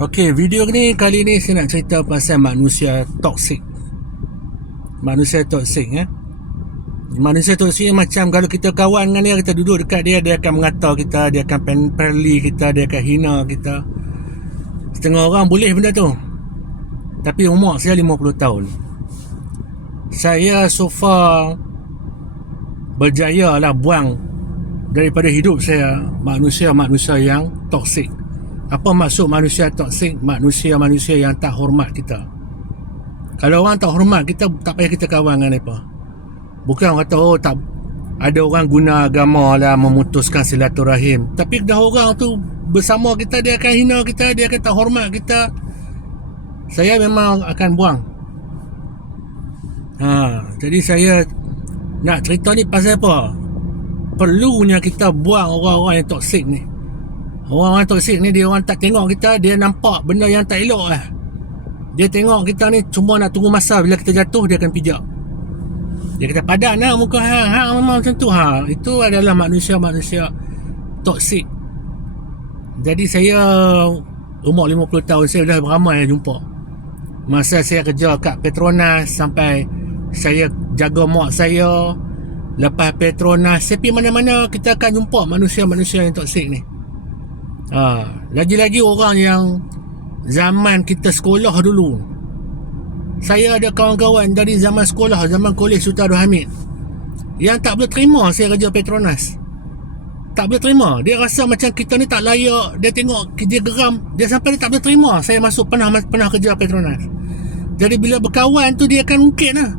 Okey, video ni kali ni saya nak cerita pasal manusia toksik. Manusia toksik Manusia toksik macam kalau kita kawan dengan dia, kita duduk dekat dia, dia akan mengata kita, dia akan perli kita, dia akan hina kita. Setengah orang boleh benda tu. Tapi umur saya 50 tahun. Saya so far berjaya lah buang daripada hidup saya manusia-manusia yang toksik. Apa maksud manusia toksik? Manusia-manusia yang tak hormat kita. Kalau orang tak hormat kita, tak payah kita kawan dengan mereka. Bukan orang kata tak ada orang guna agama lah memutuskan silaturahim. Tapi dah orang tu bersama kita, dia akan hina kita, dia akan tak hormat kita, saya memang akan buang. Jadi saya nak cerita ni pasal apa? Perlunya kita buang orang-orang yang toksik ni. Orang-orang toksik ni, dia orang tak tengok kita, dia nampak benda yang tak elok lah. Dia tengok kita ni cuma nak tunggu masa, bila kita jatuh dia akan pijak. Dia kata padan lah muka memang macam tu. Itu adalah manusia-manusia toksik. Jadi saya umur 50 tahun, saya dah ramai jumpa. Masa saya kerja kat Petronas sampai saya jaga mak saya, lepas Petronas saya pergi mana-mana, kita akan jumpa manusia-manusia yang toksik ni. Lagi-lagi orang yang zaman kita sekolah dulu. Saya ada kawan-kawan dari zaman sekolah, zaman kolej Sultan Abdul Hamid, yang tak boleh terima saya kerja Petronas. Tak boleh terima. Dia rasa macam kita ni tak layak. Dia tengok, dia geram. Dia sampai dia tak boleh terima saya pernah kerja Petronas. Jadi bila berkawan tu, dia akan ungkit lah.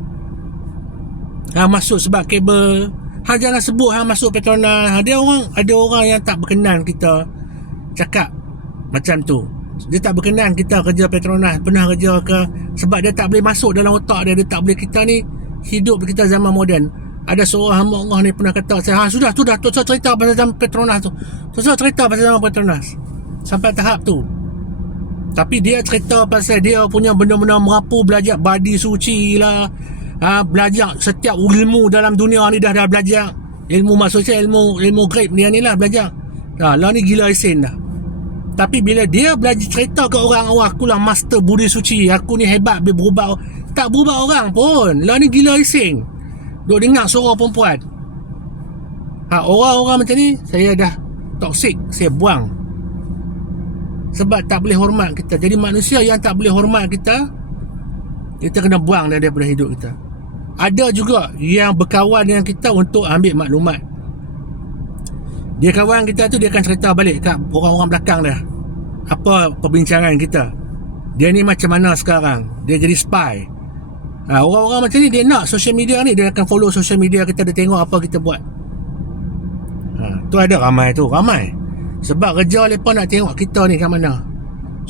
Masuk sebab kabel. Jangan sebut masuk Petronas. Ada orang yang tak berkenan kita cakap macam tu. Dia tak berkenan kita kerja Petronas, pernah kerja ke, sebab dia tak boleh masuk dalam otak dia. Dia tak boleh, kita ni hidup kita zaman moden. Ada seorang hamba Allah ni pernah kata saya, sudah tak usah cerita pasal zaman Petronas tu. Tak usah cerita pasal zaman Petronas. Sampai tahap tu. Tapi dia cerita pasal dia punya benda-benda merapu, belajar badi suci lah, belajar setiap ilmu dalam dunia ni dah belajar. Ilmu maksudnya ilmu gaib dia ni lah belajar. Lah ni gila isin dah. Tapi bila dia belajar cerita ke orang, aku lah master budi suci, aku ni hebat, boleh berubah. Tak berubah orang pun. Lah ni gila ising. Duk dengar suara perempuan. Orang-orang macam ni saya dah toksik, saya buang. Sebab tak boleh hormat kita. Jadi manusia yang tak boleh hormat kita, kita kena buang daripada hidup kita. Ada juga yang berkawan dengan kita untuk ambil maklumat. Dia kawan kita tu, dia akan cerita balik kat orang-orang belakang dia apa perbincangan kita. Dia ni macam mana sekarang, dia jadi spy. Orang-orang macam ni, dia nak social media ni, dia akan follow social media kita, dia tengok apa kita buat. Tu ada ramai. Sebab kerja mereka nak tengok kita ni kat mana.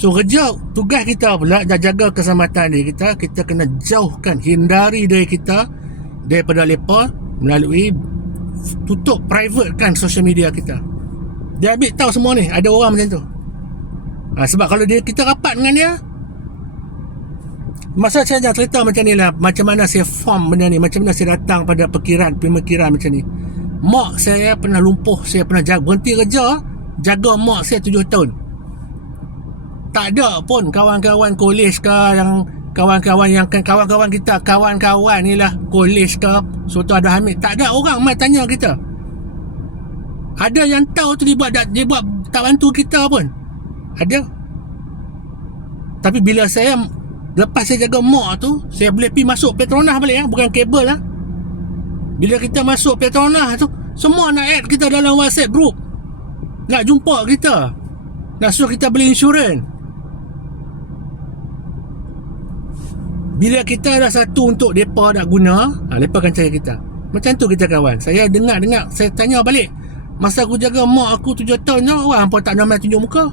So kerja, tugas kita pula dah jaga keselamatan diri kita. Kita kena jauhkan, hindari diri kita daripada mereka melalui tutup, private kan social media kita. Dia ambil tahu semua ni, ada orang macam tu. Sebab kalau kita rapat dengan dia, masa saya nak cerita macam ni lah, macam mana saya form benda ni, macam mana saya datang pada pemikiran macam ni. Mak saya pernah lumpuh, saya pernah berhenti kerja, jaga mak saya 7 tahun. Tak ada pun kawan-kawan kolej ke, yang kawan-kawan kita, kawan-kawan ni lah kolej ke Sultan Abdul Hamid, tak ada orang mai tanya kita. Ada yang tahu tu dia buat tak bantu kita pun. Ada. Tapi bila saya lepas saya jaga mak tu, saya boleh pergi masuk Petronas balik, bukan kabel lah. Bila kita masuk Petronas tu, semua nak add kita dalam WhatsApp group, nak jumpa kita, nak suruh kita beli insurans. Bila kita ada satu untuk mereka nak guna, mereka akan cari kita. Macam tu kita kawan. Saya dengar, saya tanya balik, masa aku jaga mak aku 7 tahun tu, orang pun tak nak tunjuk muka.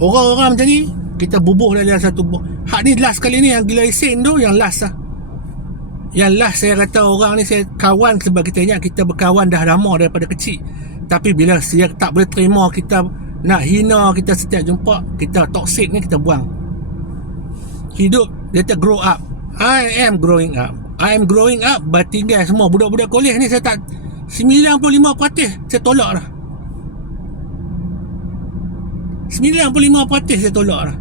Orang-orang macam ni, kita bubuh dalam satu hak ni. Last kali ni yang gila isin tu, yang last lah. Yang last saya kata orang ni saya kawan, sebab kita ingat kita berkawan dah lama daripada kecil. Tapi bila dia tak boleh terima kita, nak hina kita setiap jumpa, kita toksik ni, kita buang. Hidup kita grow up. I am growing up. Tinggal semua budak-budak kolej ni, saya tak 95% saya tolak dah. 95% saya tolak lah.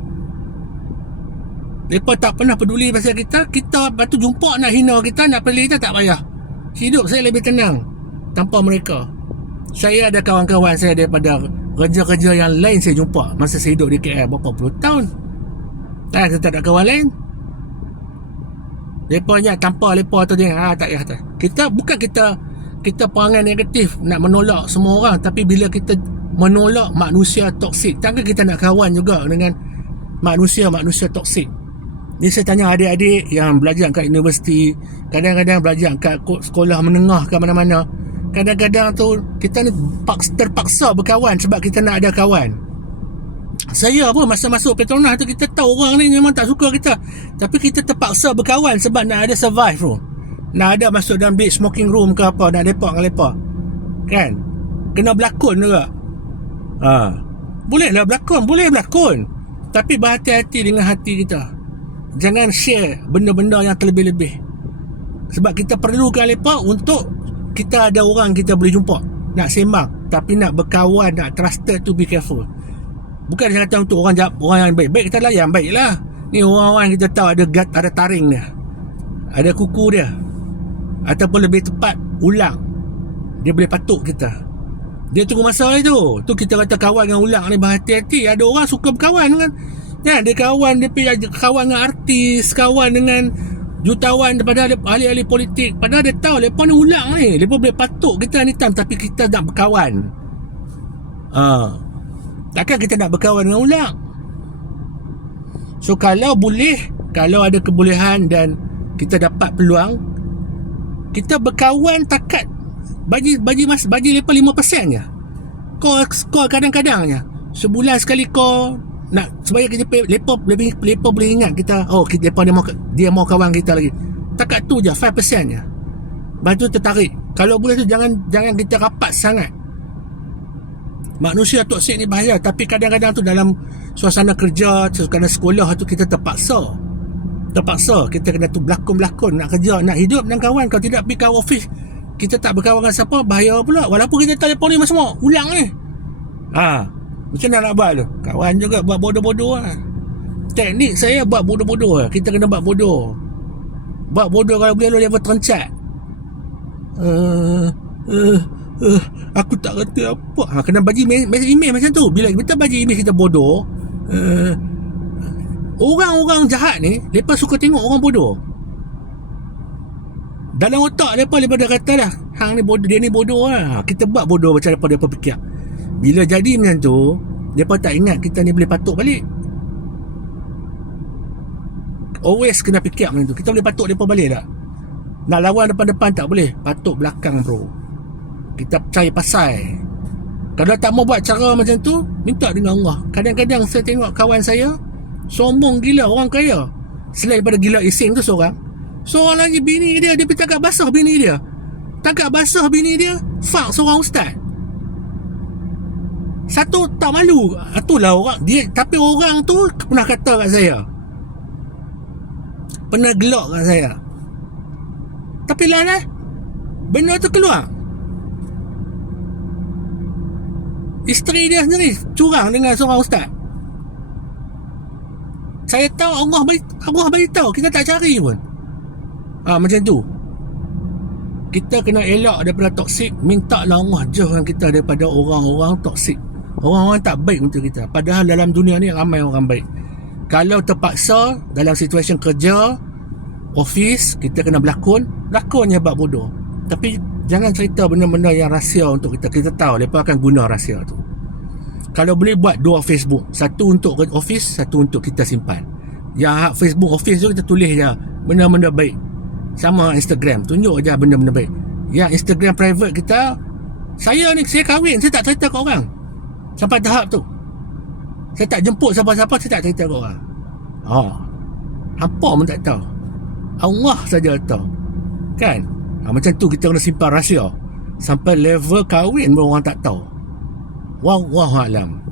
Mereka tak pernah peduli pasal kita. Kita lepas tu jumpa nak hina kita, nak pilih kita, tak payah. Hidup saya lebih tenang tanpa mereka. Saya ada kawan-kawan saya daripada kerja-kerja yang lain saya jumpa masa saya hidup di KL berapa puluh tahun. Tak, saya tak ada kawan lain. Mereka ni tanpa mereka tu dia, tak payah. Kita bukan kita perangai negatif nak menolak semua orang, tapi bila kita menolak manusia toksik, takkan kita nak kawan juga dengan manusia toksik. Ni saya tanya adik-adik yang belajar kat universiti, kadang-kadang belajar kat sekolah menengah ke mana-mana. Kadang-kadang tu kita ni terpaksa berkawan sebab kita nak ada kawan. Saya pun masa masuk Petronas tu, kita tahu orang ni memang tak suka kita, tapi kita terpaksa berkawan sebab nak ada survive tu. Nak ada masuk dalam big smoking room ke apa, nak lepak dengan lepak. Kan? Kena berlakon juga. Boleh lah berlakon. Tapi berhati-hati dengan hati kita. Jangan share benda-benda yang terlebih-lebih. Sebab kita perlukan lepak untuk kita ada orang kita boleh jumpa, nak sembang. Tapi nak berkawan, nak trusted, to be careful. Bukan saya kata untuk orang yang baik-baik kita layan, baiklah. Ni orang-orang kita tahu ada gut, ada taring dia, ada kuku dia, ataupun lebih tepat ulang, dia boleh patuk kita. Dia tunggu masa itu. Tu kita kata kawan dengan ulang ni berhati-hati. Ada orang suka berkawan dengan, ya, dia kawan, dia pergi kawan dengan artis, kawan dengan jutawan daripada ahli-ahli politik. Padahal dia tahu lepas ni ulang ni, lepas boleh patuk kita anytime, tapi kita nak berkawan. Takkan kita nak berkawan dengan ulang. So kalau boleh, kalau ada kebolehan dan kita dapat peluang, kita berkawan takat bagi lepas 5% je. Kau kadang-kadangnya sebulan sekali kau nak, supaya kita lepas boleh ingat kita, lepas dia mau kawan kita lagi. Takat tu je, 5% je. Lepas tu tertarik. Kalau boleh tu jangan kita rapat sangat. Manusia toksik ni bahaya. Tapi kadang-kadang tu dalam suasana kerja, suasana sekolah tu kita terpaksa kita kena tu berlakon nak kerja, nak hidup dengan kawan. Kalau tidak pergi ke office, kita tak berkawan dengan siapa, bahaya pula. Walaupun kita telefon ni semua ulang ni, macam mana nak buat tu? Kawan juga buat bodoh-bodoh lah. Teknik saya buat bodoh-bodoh lah. Kita kena buat bodoh kalau boleh lo level terencat. Aku tak kata apa. Kena bagi email macam tu. Bila kita bagi email kita bodoh, orang-orang jahat ni lepas suka tengok orang bodoh. Dalam otak lepas dah kata dah, hang ni bodoh, dia ni bodoh lah. Kita buat bodoh macam lepas fikir. Bila jadi macam tu, lepas tak ingat kita ni boleh patuk balik. Always kena fikir macam tu. Kita boleh patuk lepas balik tak? Nak lawan depan-depan tak boleh, patuk belakang bro. Kita cari pasal. Kalau tak mau buat cara macam tu, minta dengan Allah. Kadang-kadang saya tengok kawan saya sombong gila, orang kaya. Selain daripada gila ising tu seorang lagi bini dia pergi tangkap basah bini dia. Fuck seorang ustaz. Satu tak malu. Itulah orang dia. Tapi orang tu pernah kata kat saya, pernah gelak kat saya. Tapi lah benda tu keluar. Isteri dia sendiri curang dengan seorang ustaz. Saya tahu Allah bagi tahu, kita tak cari pun. Macam tu. Kita kena elak daripada toksik. Mintalah Allah jauhkan kita daripada orang-orang toksik, orang-orang tak baik untuk kita. Padahal dalam dunia ni ramai orang baik. Kalau terpaksa dalam situasi kerja, office, kita kena berlakon je buat bodoh. Tapi jangan cerita benda-benda yang rahsia untuk kita. Kita tahu mereka akan guna rahsia tu. Kalau boleh buat dua Facebook, satu untuk office, satu untuk kita simpan. Yang Facebook office tu kita tulis je benda-benda baik. Sama Instagram, tunjuk je benda-benda baik. Yang Instagram private kita, saya kahwin, saya tak cerita ke orang. Sampai tahap tu saya tak jemput siapa-siapa, saya tak cerita ke orang. Apa pun tak tahu, Allah saja tahu. Kan? Macam tu kita kena simpan rahsia. Sampai level kahwin pun orang tak tahu. Wallahualam.